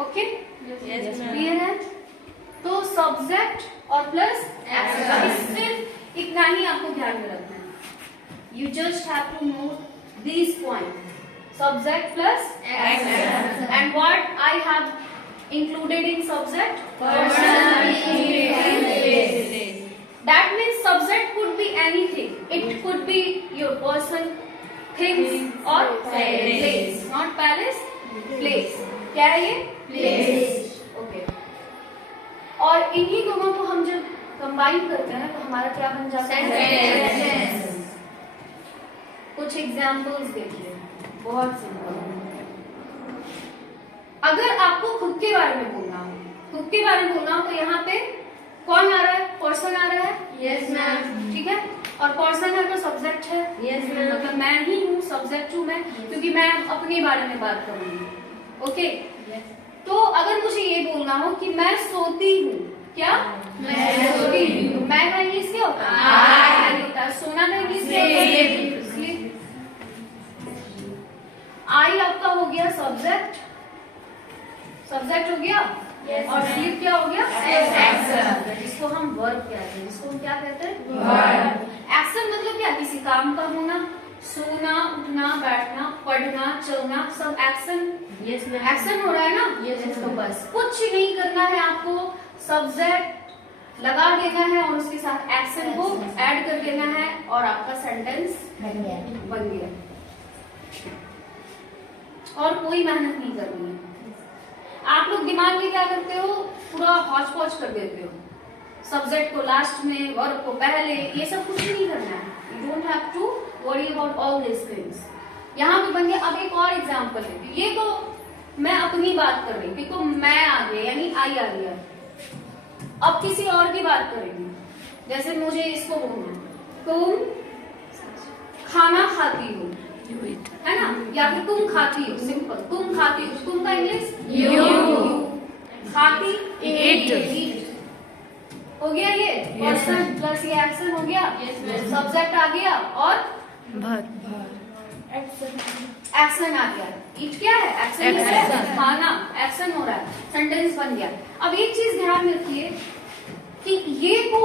Okay clear है? तो subject और प्लस सिर्फ इतना ही आपको ध्यान में रखना है. You just have to know this point, subject plus action. And what I have included in subject? Person, place. That means subject could be anything. It could be your person, things or place. Not palace, place. क्या है ये? Place. Okay. और इन्हीं दोनों को हम जब combine करते हैं तो हमारा क्या बन जाता है? कुछ एग्जाम्पल्स देखिए, बहुत सिंपल. अगर आपको खुद के बारे में बोलना हो, खुद के बारे में बोलना हो तो यहाँ पे कौन आ रहा है? पर्सन आ रहा है. Yes ma'am. ठीक है. और पर्सन है तो सब्जेक्ट है. Yes ma'am. मतलब मैं ही हूँ, सब्जेक्ट हूँ मैं, क्योंकि मैं अपने बारे में बात करूंगी. ओके. तो अगर मुझे ये बोलना हो कि मैं सोती हूँ, क्या? मैं सोती हूँ. मैं का इंग्लिश क्या होता है? सोना का इंग्लिश क्या होता है? स्लीप. आई आपका हो गया सब्जेक्ट, सब्जेक्ट हो गया. और स्लीप क्या हो गया? एक्शन. जिसको हम वर्ब कहते हैं, जिसको हम क्या कहते हैं? वर्ब. एक्शन मतलब क्या? किसी काम का होना, सोना, उठना, बैठना, पढ़ना, चलना, सब एक्शन. एक्शन हो रहा है ना. तो बस कुछ नहीं करना है आपको, सब्जेक्ट लगा देना है और उसके साथ एक्शन को ऐड कर देना है और आपका सेंटेंस बन गया. और कोई मेहनत नहीं करनी है. आप लोग दिमाग में क्या करते हो? पूरा हौच पौच कर देते हो. सब्जेक्ट को लास्ट में, वर्ब को पहले, ये सब कुछ नहीं करना है. You don't have to worry about all this things. यहाँ पे बन गया. अब एक और एग्जांपल है. ये तो मैं अपनी बात कर रही हूँ, तो मैं आ गया यानी आई आ गया. अब किसी और की बात करेंगे. जैसे मुझे इसको बोलना है, तुम खाना खाती हो, है ना? या फिर तुम खाती हो. सिंपल. तुम खाती हो. तुम का इंग्लिश यू. खाती ईट. हो गया ये पर्सन प्लस ये एक्शन हो गया. सब्जेक्ट आ गया और एक्शन आ गया. ईट क्या है? एक्शन. खाना एक्शन हो रहा है. सेंटेंस बन गया. अब एक चीज ध्यान में रखिए कि ये को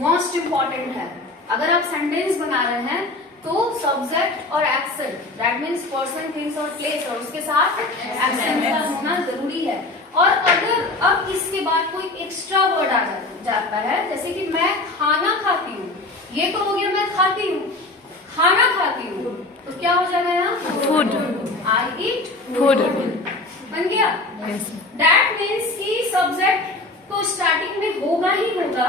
मोस्ट इम्पोर्टेंट है. अगर आप सेंटेंस बना रहे हैं तो सब्जेक्ट और action, that means person, things और प्लेस, और उसके साथ एक्शन का होना जरूरी है. और अगर अब इसके बाद कोई एक्स्ट्रा वर्ड आ जाता है, जैसे कि मैं खाना खाती हूँ, ये तो हो गया मैं खाती हूँ, खाना खाती हूँ, तो क्या हो जाएगा यहाँ? फूड. आई ईट फूड बन गया. दैट मीन्स कि सब्जेक्ट तो स्टार्टिंग में होगा ही होगा,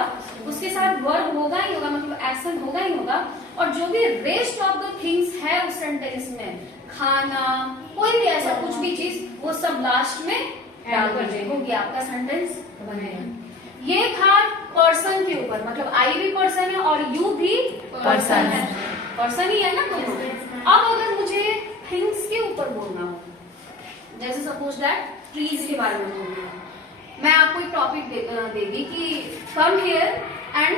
उसके साथ वर्ब होगा ही होगा, मतलब एक्शन होगा ही होगा. और जो भी रेस्ट ऑफ द थिंग्स है उस सेंटेंस में, खाना, कोई भी ऐसा कुछ भी चीज, वो सब लास्ट में डाल कर देंगे. आपका सेंटेंस बनेगा. ये था पर्सन के ऊपर, मतलब आई भी पर्सन है और यू भी पर्सन है. पर्सन ही है ना. तो अब अगर मुझे थिंग्स के ऊपर बोलना हो, जैसे सपोज दैट ट्रीज के बारे में बोलना हो, मैं आपको एक टॉपिक देगी कि कम here and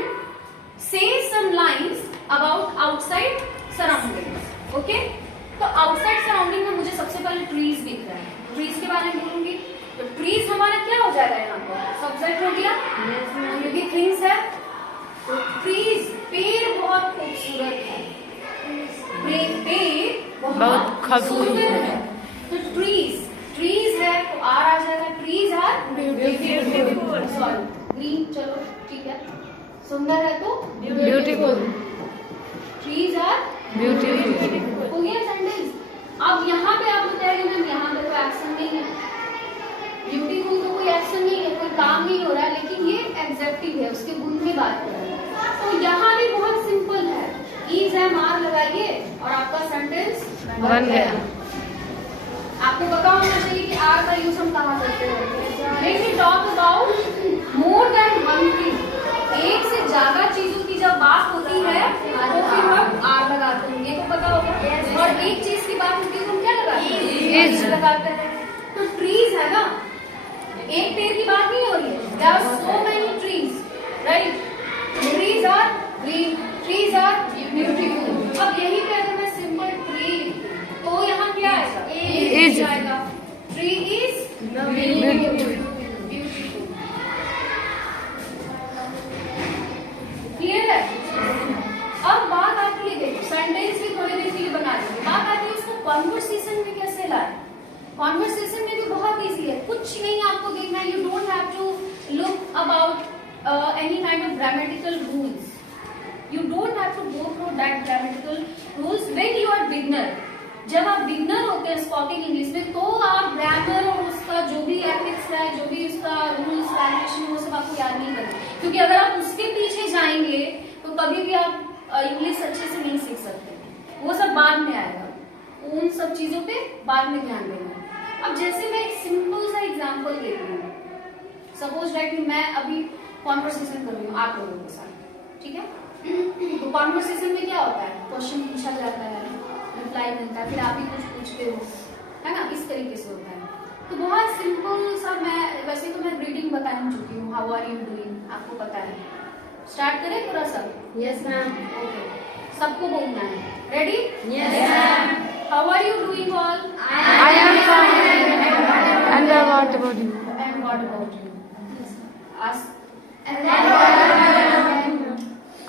say some lines about outside surroundings. Okay. तो आउटसाइड सराउंडिंग में मुझे सबसे पहले ट्रीज दिख रहा है. ट्रीज के बारे में बोलूंगी तो ट्रीज हमारा क्या हो जाएगा? यहाँ पर सब्जेक्ट हो गया, क्योंकि थिंग्स है. तो ट्रीज, पेड़ बहुत खूबसूरत है. पेड़ बहुत खूबसूरत है. तो ट्रीज, ट्रीज है तो आर आ जाएगा. Trees are beautiful. Sorry green, चलो ठीक है. सुंदर है तो ब्यूटीफुल. Trees are beautiful. हो गया सेंटेंस. अब यहाँ पे आप बताएंगे मैम यहाँ पे कोई एक्शन नहीं है, ब्यूटीफुल तो कोई एक्शन नहीं है, कोई काम नहीं हो रहा है, लेकिन ये एडजेक्टिव है, उसके गुण में बात कर रहे हैं. तो यहाँ भी बहुत सिंपल है. इज एम आर लगाइए और आपका सेंटेंस बन गया. आपको पता होना चाहिए कि आर का यूज हम कहाँ करते हैं. When we talk about more than one thing, एक से ज्यादा चीजों की जब बात होती है तो फिर हम आर लगाते हैं. ये तो पता होगा. और एक चीज की बात होती है तो हम क्या लगाते हैं? इज लगाते हैं. तो ट्रीज है ना, एक पेड़ की बात नहीं हो रही है. There are so many trees, right? Trees are green, trees are beautiful. अब यही पे अगर मैं सिंपल ट्री तो यहाँ क्या आएगा? इज आएगा. ट्री इज क्लियर है? अब बात आती है, देखो सेंटेंस भी थोड़ी देर के लिए बना देंगे, बात आती है उसको कॉन्वर्सेशन में कैसे लाए। कॉन्वर्सेशन में भी बहुत इजी है, कुछ नहीं आपको देखना है, you don't have to look about any kind of grammatical rules, you don't have to go through that grammatical rules when you are beginner. जब आप बिगनर होते हैं स्पोकन इंग्लिश में, तो आप ग्रामर और उसका जो भी एथिक्स है, जो भी उसका रूल्स वैल्यूएशन, वो सब आपको याद नहीं करना, क्योंकि अगर आप उसके पीछे जाएंगे तो कभी भी आप इंग्लिश अच्छे से नहीं सीख सकते, वो सब बाद में आएगा, उन सब चीजों पे बाद में ध्यान देना। अब जैसे मैं एक सिंपल सा एग्जांपल देती हूँ, सपोज दैट कि मैं अभी कॉन्वर्सेशन कर रही हूँ आप लोगों के साथ, ठीक है? तो कॉन्वर्सेशन में क्या होता है, क्वेश्चन पूछा जाता है, रिप्लाई मिलता है, फिर आप ही कुछ पूछते हो, है ना, इस तरीके से होता है। तो बहुत सिंपल सा, मैं वैसे तो मैं रीडिंग बता चुकी हूँ, हाउ आर यू डूइंग, आपको पता है। स्टार्ट करें पूरा सब? Yes ma'am. ओके, सबको बोलना है, ready? Yes ma'am. How are you doing all? I am fine. And what about you? And what about you? Ask.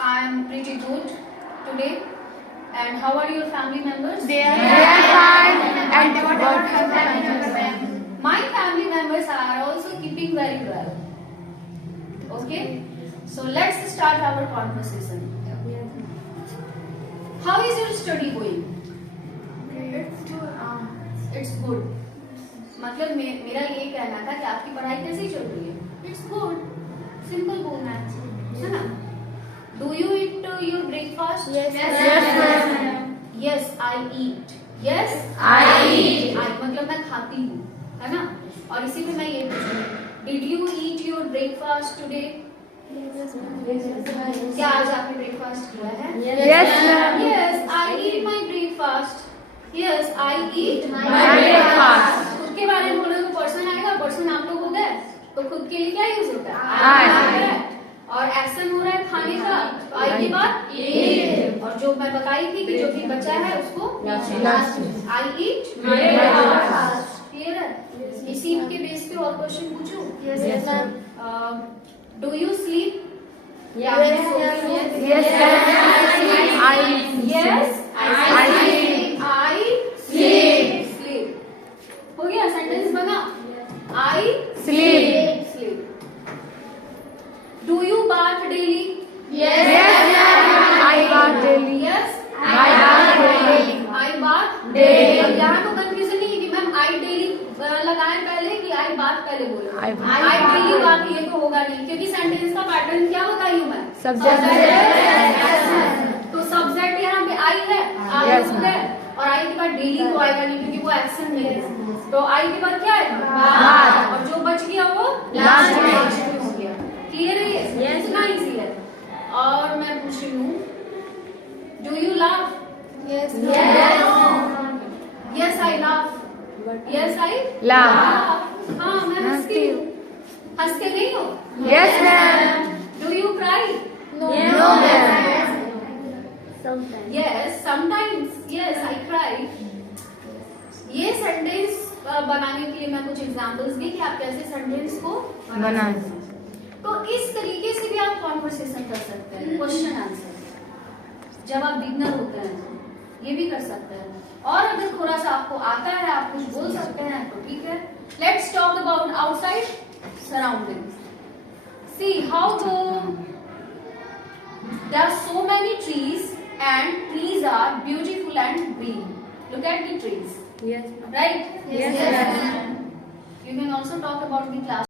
I am pretty good today. And how are your family members? They are fine. And what about your family members? My family members are also keeping very well. Okay? So let's start our conversation. How is your study going? It's good. मतलब मेरा ये कहना था कि आपकी पढ़ाई कैसी चल रही है? It's good. Simple बोलना है ना? Do you eat your breakfast? Yes ma'am. Yes, I eat. Yes, I eat. I मतलब मैं खाती हूँ, है ना? और इसी पे मैं ये पूछूंगी, Did you eat your breakfast today? क्या आज आपने ब्रेकफास्ट किया है? Yes ma'am. Yes, I eat my breakfast. Yes, I eat my breakfast. खुद के बारे में बोलोगे तो पर्सन आएगा, पर्सन आप लोग हो गए, तो खुद के लिए क्या यूज होता है? I. और एक्शन हो रहा है खाने का, तो आई के बाद eat। और जो मैं बताई थी कि जो भी बचा है उसको Last. I eat My breakfast. Clear है? इसी के बेस पे और क्वेश्चन पूछूं? Yes ma'am. Do you sleep? Yes ma'am. Yes ma'am. I Yes, I sleep. हो गया, सेंटेंस बना। I sleep. sleep. Do you bath daily? Yes ma'am. I bath daily. Yes, I bath daily. I bath Daily. अब यहाँ तो confusion नहीं है कि ma'am I daily लगाएं पहले कि I bath पहले बोले। I bath. I daily बात ये तो होगा नहीं, क्योंकि सेंटेंस का पैटर्न क्या बताई हूँ मैं? Subject. तो सब्जेक्ट यहाँ पे I है, Yes, है, और I के बाद डेली तो आएगा नहीं क्योंकि वो एक्शन नहीं है, तो I के बाद क्या है? बात। और जो बच गया वो Last में। हो गया। क्लियर है? ये इतना इजी है। और मैं पूछ रही हूँ, do you laugh? Yes. Yes I laugh. Yes I Laugh. हाँ मैं हंसती हूँ। हंसते नहीं हो? Yes ma'am. Do you cry? No ma'am. Yes, sometimes. Yes, I cry. ये सेंटेंस बनाने के लिए मैं कुछ एग्जांपल्स दी कि आप कैसे सेंटेंस को बना। तो इस तरीके से भी आप कॉन्वर्सेशन कर सकते हैं, क्वेश्चन आंसर। जब आप बिगनर होते हैं तो ये भी कर सकते हैं, और अगर थोड़ा सा आपको आता है, आप कुछ बोल सकते हैं तो ठीक है। Let's talk about outside surroundings. See how there are so many trees and trees are beautiful and green. Look at the trees. Yes. Right? Yes. You can also talk about the class.